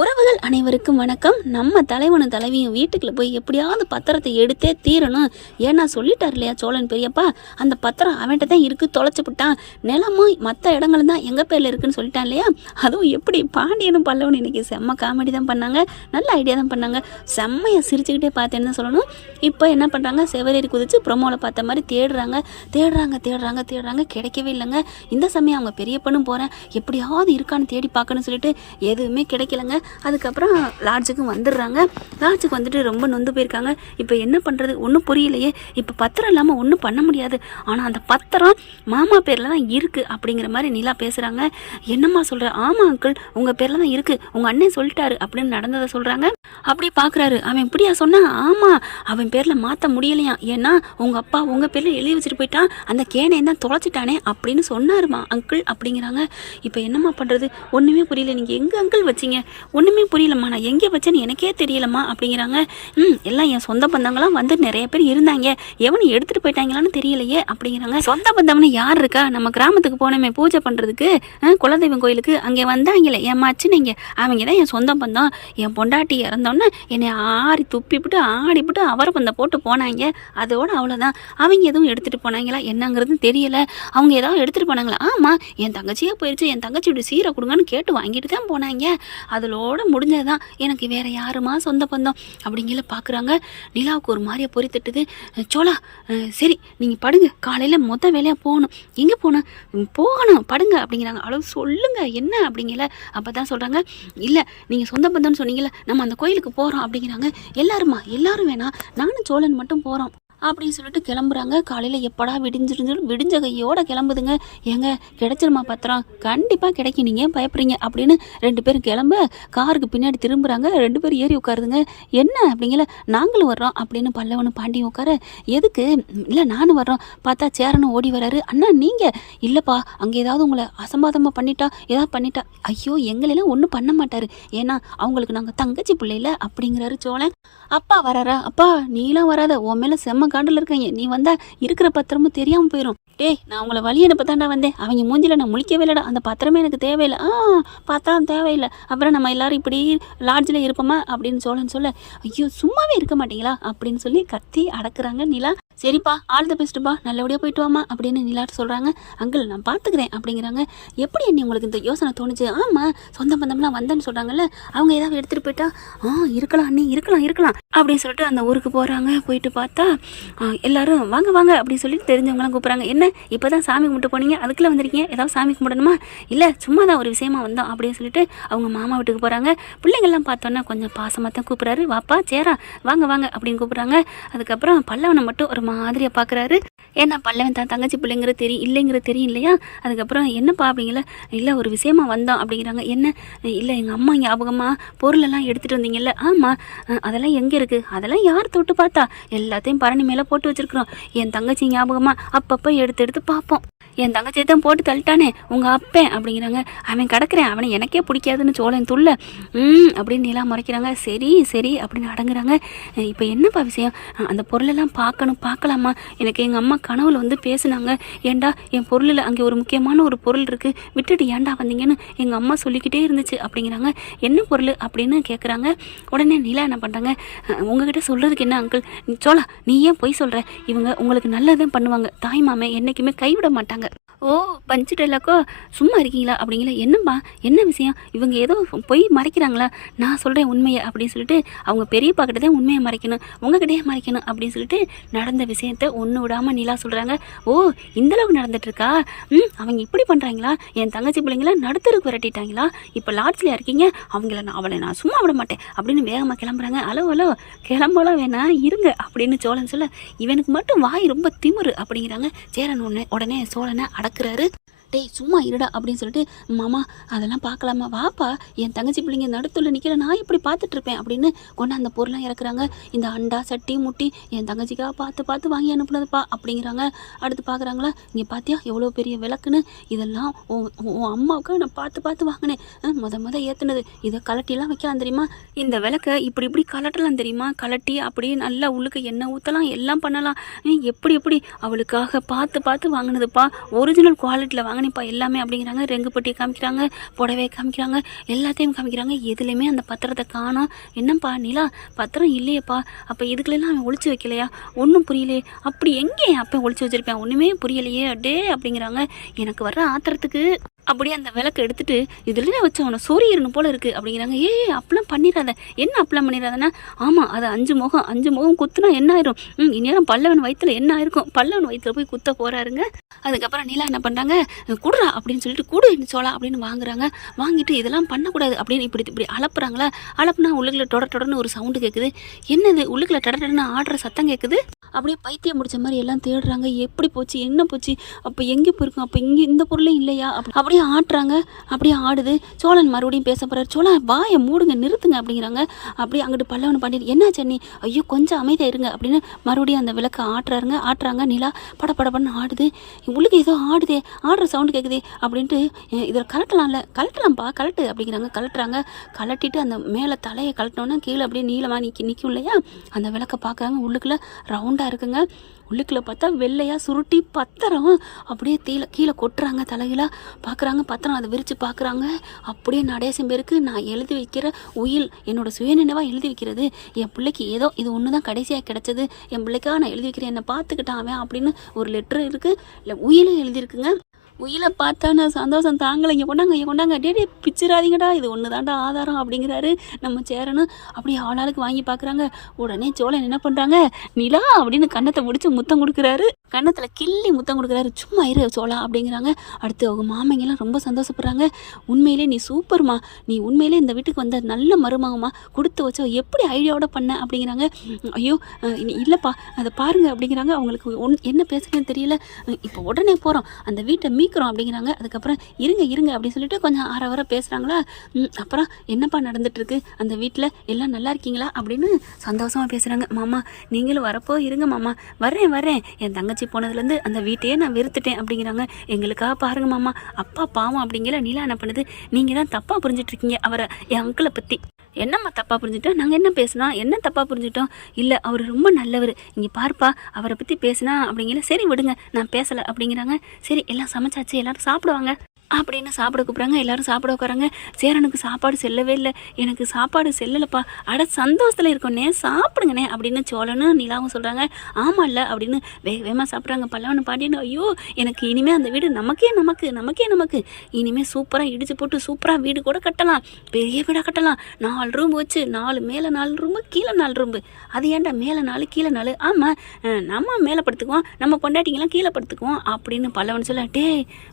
உறவுகள் அனைவருக்கும் வணக்கம். நம்ம தலைவனும் தலைவியும் வீட்டுக்குள்ளே போய் எப்படியாவது பத்திரத்தை எடுத்தே தீரணும். ஏன்னா சொல்லிட்டார் இல்லையா சோழன் பெரியப்பா, அந்த பத்திரம் அவன்கிட்ட தான் இருக்குது, தொலைச்சிப்பிட்டான். நிலமும் மற்ற இடங்களும் தான் எங்கள் பேரில் இருக்குதுன்னு சொல்லிட்டான் இல்லையா. அதுவும் எப்படி பாண்டியனும் பல்லவனும் இன்றைக்கி செம்ம காமெடி தான் பண்ணாங்க, நல்ல ஐடியா தான் பண்ணாங்க. செம்மையை சிரிச்சுக்கிட்டே பார்த்தேன்னு தான் சொல்லணும். இப்போ என்ன பண்ணுறாங்க, செவரேறி குதிச்சு ப்ரொமோவில் பார்த்த மாதிரி தேடுறாங்க. கிடைக்கவே இல்லைங்க. இந்த சமயம் அவங்க பெரிய பொண்ணும் போகிறேன், எப்படியாவது இருக்கான்னு தேடி பார்க்கணும்னு சொல்லிட்டு எதுவுமே கிடைக்கலங்க. அதுக்கப்புறம் லாட்ஜுக்கு வந்துடுறாங்க. லாட்ஜுக்கு வந்துட்டு ரொம்ப நொந்து போயிருக்காங்க. இப்போ என்ன பண்ணுறது ஒன்றும் புரியலையே. இப்போ பத்திரம் இல்லாமல் ஒன்றும் பண்ண முடியாது. ஆனால் அந்த பத்திரம் மாமா பேரில் தான் இருக்குது அப்படிங்கிற மாதிரி நிலா பேசுகிறாங்க. என்னம்மா சொல்கிற? ஆமாம் அங்கிள், உங்கள் பேரில் தான் இருக்குது, உங்கள் அண்ணன் சொல்லிட்டாரு அப்படின்னு நடந்ததை சொல்கிறாங்க. அப்படி பார்க்குறாரு. அவன் இப்படியா சொன்னான்? ஆமாம், அவன் பேரில் மாற்ற முடியலையாம். ஏன்னா உங்கள் அப்பா உங்கள் பேரில் எழுதி வச்சுட்டு போயிட்டான், அந்த கேனை தான் தொலைச்சிட்டானே அப்படின்னு சொன்னாருமா அங்கிள் அப்படிங்கிறாங்க. இப்போ என்னம்மா பண்ணுறது ஒன்றுமே புரியல. நீங்கள் எங்கே அங்கிள் வச்சிங்க? ஒன்றுமே புரியலம்மா, நான் எங்கே வச்சேன்னு எனக்கே தெரியலம்மா அப்படிங்கிறாங்க. எல்லாம் என் சொந்த பந்தங்களாம் வந்து நிறைய பேர் இருந்தாங்க, எவனும் எடுத்துகிட்டு போயிட்டாங்களான்னு தெரியலையே அப்படிங்கிறாங்க. சொந்த பந்தம்னு யார் இருக்கா? நம்ம கிராமத்துக்கு போனோமே பூஜை பண்ணுறதுக்கு, குலதெய்வம் கோயிலுக்கு, அங்கே வந்தாங்களே என் மச்சினைங்க, அவங்க தான் என் சொந்த பந்தம். என் பொண்டாட்டி இறந்தோன்னே என்னை ஆடி துப்பிவிட்டு ஆடிவிட்டு அவரை பந்த போட்டு போனாங்க. அதோடு அவ்வளோதான். அவங்க எதுவும் எடுத்துகிட்டு போனாங்களா என்னங்கிறது தெரியலை. அவங்க ஏதாவது எடுத்துகிட்டு போனாங்களா? ஆமாம், என் தங்கச்சியே போயிடுச்சு, என் தங்கச்சியோட சீரை கொடுங்கன்னு கேட்டு வாங்கிட்டு தான் போனாங்க. அதிலோட முடிஞ்சது தான். எனக்கு வேறு யாருமா சொந்த பந்தம் அப்படிங்கிற பார்க்குறாங்க. நிலாவுக்கு ஒரு மாதிரியை பொறி தட்டுது. சோழா சரி நீங்கள் படுங்க, காலையில் மொத்த வேலையாக போகணும். எங்கே போகணும் படுங்க அப்படிங்கிறாங்க. அளவு சொல்லுங்க என்ன அப்படிங்கல. அப்போ தான் சொல்கிறாங்க, இல்லை நீங்கள் சொந்த பந்தம்னு சொன்னீங்கல்ல, நம்ம அந்த கோயிலுக்கு போகிறோம் அப்படிங்கிறாங்க. எல்லாரும் வேணாம், நானும் சோழன் மட்டும் போகிறோம் அப்படின்னு சொல்லிட்டு கிளம்புறாங்க. காலையில் எப்படா விடிஞ்ச கையோட கிளம்புதுங்க. ஏங்க கிடைச்சிருமா பத்திரம்? கண்டிப்பாக கிடைக்கும், நீங்கள் பயப்படுறீங்க அப்படின்னு ரெண்டு பேரும் கிளம்ப காருக்கு பின்னாடி திரும்புகிறாங்க. ரெண்டு பேரும் ஏறி உட்காருதுங்க. என்ன அப்படிங்கல, நாங்களும் வர்றோம் அப்படின்னு பல்லவனும் பாண்டியும் உட்கார. எதுக்கு? இல்லை நானும் வர்றோம். பார்த்தா சேரனும் ஓடி வராரு. அண்ணா நீங்கள் இல்லைப்பா, அங்கே ஏதாவது உங்களை அசம்பாதமாக பண்ணிட்டா ஐயோ எங்களெல்லாம் ஒன்றும் பண்ண மாட்டார், ஏன்னா அவங்களுக்கு நாங்கள் தங்கச்சி பிள்ளைல அப்படிங்கிறாரு சோழன். அப்பா வராரா? அப்பா நீலாம் வராத, உன் மேலே செம்ம காண்டில் இருக்காங்க, நீ வந்தா இருக்கிற பத்திரமும் தெரியாமல் போயிடும். டேய் நான் உங்களை வழி அனுப்பத்தாண்டா வந்தேன், அவங்க மூஞ்சில நான் முழிக்கவே இல்லைடா, அந்த பத்திரமே எனக்கு தேவையில்லை. பத்திரம் தேவையில்லை, அப்புறம் நம்ம எல்லாரும் இப்படி லாட்ஜில் இருப்போமா அப்படின்னு சொல்ல, ஐயோ சும்மாவே இருக்க மாட்டீங்களா அப்படின்னு சொல்லி கத்தி அடக்குறாங்க நிலா. சரிப்பா, ஆல் த பெஸ்ட்டுப்பா, நல்லபடியாக போயிட்டு வாமா அப்படின்னு நிலாட்டு சொல்கிறாங்க. அங்கிள் நான் பார்த்துக்கிறேன் அப்படிங்கிறாங்க. எப்படி என்ன உங்களுக்கு இந்த யோசனை தோணுச்சு? ஆமாம், சொந்த பந்தம்லாம் வந்தேன்னு சொல்கிறாங்கல்ல, அவங்க ஏதாவது எடுத்துகிட்டு போயிட்டா இருக்கலாம் அண்ணே, இருக்கலாம் அப்படின்னு சொல்லிட்டு அந்த ஊருக்கு போகிறாங்க. போயிட்டு பார்த்தா எல்லாரும் வாங்க அப்படின்னு சொல்லிட்டு தெரிஞ்சவங்களாம் கூப்பிட்றாங்க. என்ன இப்போ தான் சாமி கும்பிட்டு போனீங்க, அதுக்குள்ளே வந்திருக்கீங்க, ஏதாவது சாமி கும்பிடணுமா? இல்லை சும்மா தான் ஒரு விஷயமா வந்தோம் அப்படின்னு சொல்லிட்டு அவங்க மாமா வீட்டுக்கு போகிறாங்க. பிள்ளைங்கள்லாம் பார்த்தோன்னா கொஞ்சம் பாசமாக தான் கூப்பிட்றாரு. வாப்பா சேரா வாங்க அப்படின்னு கூப்பிட்றாங்க. அதுக்கப்புறம் பல்லவனை மட்டும் ஒரு மாதிரியாக பார்க்குறாரு. ஏன்னா பல்லவன் தான் தங்கச்சி பிள்ளைங்கிறது தெரியும் இல்லையா. அதுக்கப்புறம் என்னப்பா அப்படிங்கல, இல்லை ஒரு விஷயமா வந்தோம் அப்படிங்கிறாங்க. என்ன? இல்லை எங்கள் அம்மா ஞாபகமாக பொருளெல்லாம் எடுத்துகிட்டு வந்தீங்கல்ல. ஆமாம், அதெல்லாம் எங்கே இருக்குது? அதெல்லாம் யார் தொட்டு பார்த்தா? எல்லாத்தையும் பரணி மேலே போட்டு வச்சுருக்குறோம். என் தங்கச்சி ஞாபகமாக அப்பப்போ எடுத்து பார்ப்போம். என் தங்கச்சியை தான் போட்டு தள்ளிட்டானே உங்கள் அப்பேன் அப்படிங்கிறாங்க. அவன் கிடக்குறேன், அவனை எனக்கே பிடிக்காதுன்னு சோழன் துள்ள அப்படின்னு நிலா முறைக்கிறாங்க. சரி அப்படின்னு அடங்குறாங்க. இப்போ என்னப்பா விஷயம்? அந்த பொருளெல்லாம் பார்க்கலாமா? எனக்கு எங்கள் அம்மா கனவுல வந்து பேசுனாங்க. ஏண்டா என் பொருளில் அங்கே ஒரு முக்கியமான ஒரு பொருள் இருக்குது, விட்டுட்டு ஏண்டா வந்தீங்கன்னு எங்கள் அம்மா சொல்லிக்கிட்டே இருந்துச்சு அப்படிங்கிறாங்க. என்ன பொருள் அப்படின்னு கேட்குறாங்க. உடனே நிலா என்ன பண்ணுறாங்க, உங்ககிட்ட சொல்கிறதுக்கு என்ன அங்கிள்? சோழா நீ ஏன் பொய் சொல்கிற? இவங்க உங்களுக்கு நல்லதான் பண்ணுவாங்க, தாய் மாமே என்றைக்குமே கைவிட மாட்டாங்க. ஓ பஞ்சுட்டேலாக்கோ, சும்மா இருக்கீங்களா அப்படிங்களா? என்னம்மா என்ன விஷயம்? இவங்க ஏதோ பொய் மறைக்கிறாங்களா? நான் சொல்கிறேன் உண்மையை அப்படின்னு சொல்லிட்டு அவங்க பெரியப்பா கிட்ட தான் உண்மையை மறைக்கணும், உங்ககிட்டயே மறைக்கணும் அப்படின்னு சொல்லிட்டு நடந்த விஷயத்த ஒன்று விடாமல் நிலா சொல்கிறாங்க. ஓ இந்தளவுக்கு நடந்துட்டுருக்கா? அவங்க இப்படி பண்ணுறாங்களா? என் தங்கச்சி பிள்ளைங்கள நடுத்தருக்கு விரட்டிட்டாங்களா? இப்போ லாட்ஜில் இருக்கீங்க, அவளை நான் சும்மா விட மாட்டேன் அப்படின்னு வேகமாக கிளம்புறாங்க. ஹலோ கிளம்பலாம் வேணாம் இருங்க அப்படின்னு சோழன் சொல்ல, இவனுக்கு மட்டும் வாய் ரொம்ப திமிரு அப்படிங்கிறாங்க. சேரன் உடனே சோழனை அடக்குறாரு. டேய் சும்மா இருடா அப்படின்னு சொல்லிட்டு, மாமா அதெல்லாம் பார்க்கலாமா, வாப்பா என் தங்கச்சி பிள்ளைங்க நடுத்துல நிற்கிற, நான் எப்படி பார்த்துட்ருப்பேன் அப்படின்னு கொண்டு அந்த பொருளாக இறக்குறாங்க. இந்த அண்டா சட்டி முட்டி என் தங்கச்சிக்காக பார்த்து வாங்கி அனுப்புனதுப்பா அப்படிங்கிறாங்க. அடுத்து பார்க்குறாங்களா, இங்கே பார்த்தியா எவ்வளோ பெரிய விளக்குன்னு, இதெல்லாம் உன் அம்மாவுக்கு நான் பார்த்து வாங்கினேன், முத ஏற்றுனது, இதை கலட்டிலாம் வைக்கலாம் தெரியுமா? இந்த விளக்கை இப்படி கலட்டலாம் தெரியுமா? கலட்டி அப்படியே நல்லா உள்ளுக்கு எண்ணெய் ஊற்றலாம், எல்லாம் பண்ணலாம். எப்படி அவளுக்காக பார்த்து வாங்கினதுப்பா, ஒரிஜினல் குவாலிட்டியில் வாங்கினேன் தானேப்பா எல்லாமே அப்படிங்கிறாங்க. ரெங்கு பெட்டி காமிக்கிறாங்க, புடவை காமிக்கிறாங்க, எல்லாத்தையும் காமிக்கிறாங்க. எதுலேயுமே அந்த பத்திரத்தை காணோம். என்னப்பா நிலா, பத்திரம் இல்லையேப்பா, அப்போ இதுக்குலாம் அவன் ஒளிச்சு வைக்கலையா? ஒன்றும் புரியலையே. அப்படி எங்கே என் அப்போ ஒளிச்சு வச்சிருப்பேன்? ஒன்றுமே புரியலையே அடே அப்படிங்கிறாங்க. எனக்கு வர்ற ஆத்திரத்துக்கு அப்படியே அந்த விளக்கு எடுத்துட்டு இதுலேயே வச்சு அவனை சொரியணும் போல இருக்குது அப்படிங்கிறாங்க. அப்பெல்லாம் பண்ணிடாத. என்ன அப்பெல்லாம் பண்ணிடாதன்னா, ஆமாம் அது 5 முகம் குத்துனா என்ன ஆயிரும்? இந்நேரம் பல்லவன் வயிற்றுல என்ன ஆயிருக்கும்? பல்லவன் வயிற்றுல போய் குத்த போகிறாருங்க. அதுக்கப்புறம் நிலா என்ன பண்ணுறாங்க, குடுறா அப்படின்னு சொல்லிட்டு குடு சோளா அப்படின்னு வாங்குறாங்க. வாங்கிட்டு இதெல்லாம் பண்ணக்கூடாது அப்படின்னு இப்படி அலப்புறாங்களா. அலப்புனா உள்ளுக்குள்ள தொடர்னு ஒரு சவுண்டு கேட்குது. என்னது உள்ளுக்குள்ள டடன்னு ஆடுற சத்தம் கேட்குது. அப்படியே பைத்தியம் முடிச்ச மாதிரி எல்லாம் தேடுறாங்க. எப்படி போச்சு, என்ன போச்சு, அப்போ எங்கே போயிருக்கும், அப்போ இங்கே இந்த பொருளே இல்லையா? அப்படியே ஆட்டுறாங்க. அப்படியே ஆடுது. சோழன் மறுபடியும் பேச போகிறார். சோழன் வாயை மூடுங்க, நிறுத்துங்க அப்படிங்கிறாங்க. அப்படியே அங்கிட்டு பல்லவன் பண்ணிட்டு என்ன சென்னி, ஐயோ கொஞ்சம் அமைதியாக இருங்க அப்படின்னு மறுபடியும் அந்த விளக்கை ஆட்டுறாங்க. நிலா படப்படப்பன்னு ஆடுது. உள்ளுக்கு ஏதோ ஆடுதே, ஆடுற சவுண்டு கேட்குதே அப்படின்ட்டு இதில் கலட்டலாம்ப்பா கலட்டு அப்படிங்கிறாங்க. கலட்டிட்டு அந்த மேலே தலையை கலட்டினோன்னா கீழே அப்படியே நீளமாக நிற்கும் இல்லையா? அந்த விளக்கை பார்க்குறாங்க. உள்ளுக்குள்ளே ரவுண்டாக இருக்குங்க. உள்ளுக்குள்ளே பார்த்தா வெள்ளையாக சுருட்டி பத்திரம் அப்படியே கீழே கொட்டுறாங்க. தலைகளாக பார்க்குறாங்க. பத்திரம் அதை விரித்து பார்க்குறாங்க. அப்படியே நடேசம் பேருக்கு நான் எழுதி வைக்கிற உயில், என்னோட சுயநினைவாக எழுதி வைக்கிறது. என் பிள்ளைக்கு ஏதோ இது ஒன்று தான் கடைசியாக கிடச்சது, என் பிள்ளைக்காக நான் எழுதி வைக்கிறேன், என்னை பார்த்துக்கிட்டான் அவன் அப்படின்னு ஒரு லெட்ரு இருக்குது. இல்லை உயிலும் எழுதியிருக்குங்க. உயிலை பார்த்தா நான் சந்தோஷம் தாங்கலை. இங்கே கொண்டாங்க டே பிச்சிடாதீங்கடா, இது ஒன்று தாண்டா ஆதாரம் அப்படிங்கிறாரு நம்ம சேரனும். அப்படியே ஆளாளுக்கு வாங்கி பார்க்குறாங்க. உடனே சோழன் என்ன பண்ணுறாங்க, நிலா அப்படின்னு கன்னத்தை பிடிச்சி முத்தம் கொடுக்குறாரு. கன்னத்தில் கிள்ளி முத்தம் கொடுக்குறாரு. சும்மா இரு சோழா அப்படிங்கிறாங்க. அடுத்து அவங்க மாமைங்கெல்லாம் ரொம்ப சந்தோஷப்படுறாங்க. உண்மையிலே நீ சூப்பர்மா, நீ உண்மையிலே இந்த வீட்டுக்கு வந்த நல்ல மருமகமா, கொடுத்து வச்ச எப்படி ஐடியாவோட பண்ண அப்படிங்கிறாங்க. ஐயோ இல்லைப்பா அதை பாருங்க அப்படிங்கிறாங்க. அவங்களுக்கு என்ன பேசுறதுன்னு தெரியல. இப்போ உடனே போகிறோம், அந்த வீட்டை மீக்கிறோம் அப்படிங்கிறாங்க. அதுக்கப்புறம் இருங்க அப்படின்னு சொல்லிட்டு கொஞ்சம் ஆற பேசுகிறாங்களா. அப்புறம் என்னப்பா நடந்துட்டுருக்கு அந்த வீட்டில், எல்லாம் நல்லா இருக்கீங்களா அப்படின்னு சந்தோஷமாக பேசுகிறாங்க. மாமா நீங்களும் வரப்போ இருங்க மாமா, வரேன், என் தங்கச்சி போனதுலேருந்து அந்த வீட்டையே நான் வெறுத்துட்டேன் அப்படிங்கிறாங்க. எங்களுக்காக பாருங்க மாமா, அப்பா பாவம் அப்படிங்கிற. நிலா என்ன பண்ணுது, நீங்கள் தான் தப்பாக புரிஞ்சிட்ருக்கீங்க அவரை, என் அங்கிளை பற்றி. என்னம்மா தப்பாக புரிஞ்சுட்டோம், நாங்கள் என்ன பேசினோம், என்ன தப்பாக புரிஞ்சுட்டோம்? இல்லை அவர் ரொம்ப நல்லவர், இங்கே பார்ப்பா அவரை பற்றி பேசினா அப்படிங்கிற. சரி விடுங்க நான் பேசலை அப்படிங்கிறாங்க. சரி எல்லாம் சமைச்சாச்சு, எல்லோரும் சாப்பிடுவாங்க அப்படின்னு சாப்பிட கூப்பிட்றாங்க. எல்லோரும் சாப்பிட உட்காராங்க. சேரனுக்கு சாப்பாடு செல்லவே இல்லை, எனக்கு சாப்பாடு செல்லலைப்பா, அட சந்தோஷத்தில் இருக்கோண்ணே சாப்பிடுங்கண்ணே அப்படின்னு சோழனும் நிலாவும் சொல்கிறாங்க. ஆமாம் இல்லை அப்படின்னு வேகமாக சாப்பிட்றாங்க. பல்லவன் பாண்டியன் ஐயோ எனக்கு இனிமேல் அந்த வீடு நமக்கே இனிமேல் சூப்பராக இடிச்சு போட்டு சூப்பராக வீடு கூட கட்டலாம், பெரிய வீடாக கட்டலாம். 4 ரூம் வச்சு 4 மேலே 4 ரூமு கீழே 4 ரூம்பு. அது ஏன்டா மேலே 4 கீழே 4? ஆமாம் நம்ம மேலே படுத்துக்குவோம், நம்ம பொண்டாட்டிங்கெல்லாம் கீழே படுத்துக்குவோம் அப்படின்னு பல்லவன் சொல்ல. டே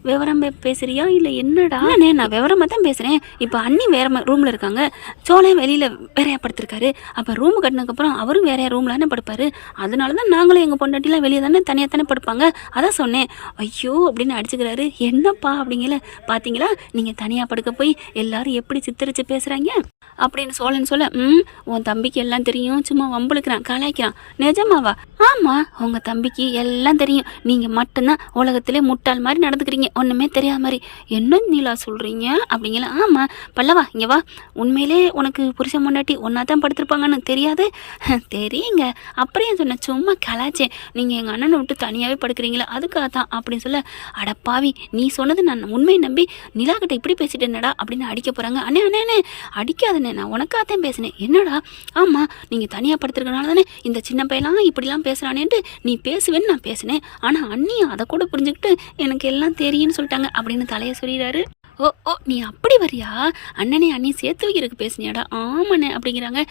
விவரம் பேசுறியா இல்லை என்னடா? நான் விவரமாக தான் பேசுகிறேன். இப்போ அண்ணி வேற ரூமில் இருக்காங்க, சோழன் வெளியில் வேறையா படுத்திருக்காரு. அப்போ ரூம் கட்டினதுக்கப்புறம் அவரும் வேறையா ரூமில் தானே படுப்பார். அதனால தான் நாங்களும் எங்கள் பொண்டாட்டிலாம் வெளியே தானே தனியாக தானே படுப்பாங்க, அதான் சொன்னேன். ஐயோ அப்படின்னு அடிச்சுக்கிறாரு. என்னப்பா அப்படிங்கல, பார்த்தீங்களா நீங்கள் தனியாக படுக்க போய் எல்லாரும் எப்படி சித்தரித்து பேசுகிறாங்க அப்படின்னு சோழன் சொல்ல. உன் தம்பிக்கு எல்லாம் தெரியும், சும்மா வம்புழுக்கிறான் கலாய்க்கிறான். நிஜமாவா? ஆமாம் உங்கள் தம்பிக்கு எல்லாம் தெரியும், நீங்கள் மட்டும்தான் உலகத்திலே முட்டாள் மாதிரி நடந்துக்கிறீங்க, ஒன்றுமே தெரியாத மாதிரி. என்ன நீலா சொல்கிறீங்க அப்படிங்கல. ஆமாம் பல்லவா இங்கே வா, உண்மையிலே உனக்கு புருஷன் முன்னாடி ஒன்றா தான் படுத்திருப்பாங்கன்னு தெரியாது? தெரியுங்க, அப்புறம் சொன்னேன், சும்மா கலாச்சேன், நீங்கள் எங்கள் அண்ணனை விட்டு தனியாகவே படுக்கிறீங்களா அதுக்காக தான் அப்படின்னு சொல்ல. அடப்பாவி நீ சொன்னது நான் உண்மையை நம்பி நிலா கிட்ட இப்படி பேசிட்டேன்னடா அப்படின்னு அடிக்க போகிறாங்க. அண்ணே அடிக்காதண்ணே, நான் உனக்காகத்தான் பேசினேன். என்னடா? ஆமாம் நீங்கள் தனியாக படுத்துருக்கனால தானே இந்த சின்ன பையலாம் இப்படிலாம் பேசுகிறானேன்ட்டு நீ பேசுவேன்னு நான் பேசினேன். ஆனால் அண்ணி அதை கூட புரிஞ்சுக்கிட்டு எனக்கு எல்லாம் தெரியும்னு சொல்லிட்டாங்க அப்படின்னு தலையை சொல்லிடுறாரு. ஓ நீ அப்படி வரியா, அண்ணனே அண்ணி சேர்த்து வைக்கிறதுக்கு பேசுனியாடா? ஆமாண்ணே அப்படிங்கிறாங்க.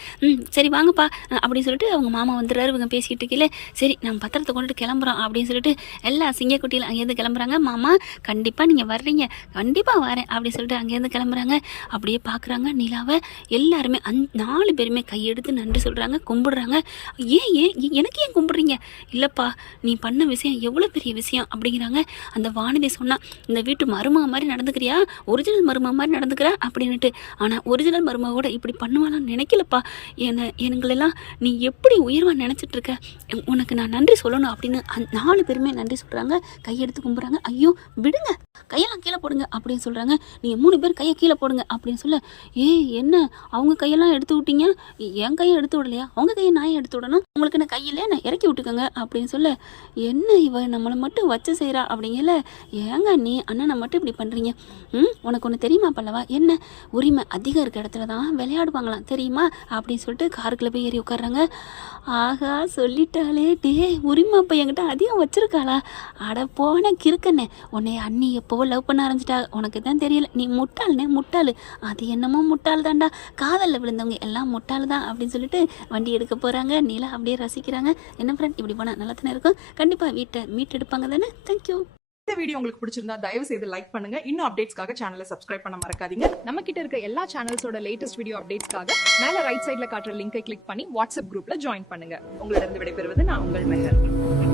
சரி வாங்கப்பா அப்படின்னு சொல்லிட்டு அவங்க மாமா வந்துடுறாரு. இவங்க பேசிக்கிட்டு இருக்கீங்களே, சரி நம்ம பத்திரத்தை கொண்டுட்டு கிளம்புறோம் அப்படின்னு சொல்லிட்டு எல்லா சிங்கக்குட்டியில் அங்கேருந்து கிளம்புறாங்க. மாமா கண்டிப்பாக நீங்கள் வர்றீங்க, கண்டிப்பாக வரேன் அப்படின்னு சொல்லிட்டு அங்கேருந்து கிளம்புறாங்க. அப்படியே பார்க்குறாங்க நிலாவை. எல்லாருமே 4 பேருமே கையெடுத்து நன்றி சொல்கிறாங்க, கும்பிடுறாங்க. எனக்கு ஏன் கும்பிடுறீங்க? இல்லைப்பா நீ பண்ண விஷயம் எவ்வளோ பெரிய விஷயம் அப்படிங்கிறாங்க. அந்த வானதி சொன்னா, இந்த வீட்டு மருமக மாதிரி நடந்துக்கிறியா, ஒரிஜினல் மருமக மாதிரி நடந்துக்கிற அப்படின்னுட்டு. ஆனால் ஒரிஜினல் மருமகோட இப்படி பண்ணுவானான்னு நினைக்கலப்பா. எங்களெல்லாம் நீ எப்படி உயர்வாக நினச்சிட்டு இருக்க, உனக்கு நான் நன்றி சொல்லணும் அப்படின்னு 4 பேருமே நன்றி சொல்கிறாங்க. கையெடுத்து கும்புறாங்க. ஐயோ விடுங்க, கையெல்லாம் கீழே போடுங்க அப்படின்னு சொல்கிறாங்க. நீங்கள் 3 பேர் கையை கீழே போடுங்க அப்படின்னு சொல்ல, என்ன அவங்க கையெல்லாம் எடுத்து விட்டீங்க, என் கையை எடுத்து விடலையா, அவங்க கையை நான் எடுத்து விடணும், உங்களுக்கு என்ன கையில் நான் இறக்கி விட்டுக்கோங்க அப்படின்னு சொல்ல, என்ன இவ நம்மளை மட்டும் வச்சு செய்கிறா அப்படிங்கல. ஏங்க நீ அண்ணனை மட்டும் இப்படி பண்ணுறீங்க? உனக்கு ஒன்று தெரியுமா பல்லவா, என்ன உரிமை அதிகம் இருக்க இடத்துல தான் விளையாடுவாங்களாம் தெரியுமா அப்படின்னு சொல்லிட்டு காருக்குள்ளே போய் ஏறி உட்காடுறாங்க. ஆகா சொல்லிட்டாலே, உரிமை அப்போ என்கிட்ட அதிகம் வச்சிருக்காளா, அட போன கிறுக்கண்ணே, உன்னை அண்ணி எப்போவோ லவ் பண்ண ஆரம்பிச்சிட்டா, உனக்கு தான் தெரியல, நீ முட்டாள்னே முட்டாள், அது என்னமோ முட்டாள் தான்டா, காதலில் விழுந்தவங்க எல்லாம் முட்டாள் தான் அப்படின்னு சொல்லிட்டு வண்டி எடுக்க போகிறாங்க. நீலா அப்படியே ரசிக்கிறாங்க. என்ன ஃப்ரெண்ட் இப்படி போனால் நல்லா தானே இருக்கும், கண்டிப்பாக வீட்டை மீட்டெடுப்பாங்க தானே. தேங்க்யூ. இந்த வீடியோ உங்களுக்கு பிடிச்சிருந்தா தயவு செய்து லைக் பண்ணுங்க. இன்னும் அப்டேட்ஸ்க்காக சேனலை சப்ஸ்கிரைப் பண்ண மறக்காதீங்க. நம்ம கிட்ட இருக்க எல்லா சேனல்ஸோட லேட்டஸ்ட் வீடியோ அப்டேட்ஸ்க்காக மேல ரைட் சைடுல காட்டுற லிங்கை கிளிக் பண்ணி வாட்ஸ்அப் குரூப்ல ஜாயின் பண்ணுங்க. உங்களிடம் விடைபெறுவது நான் உங்கள் மெஹர்.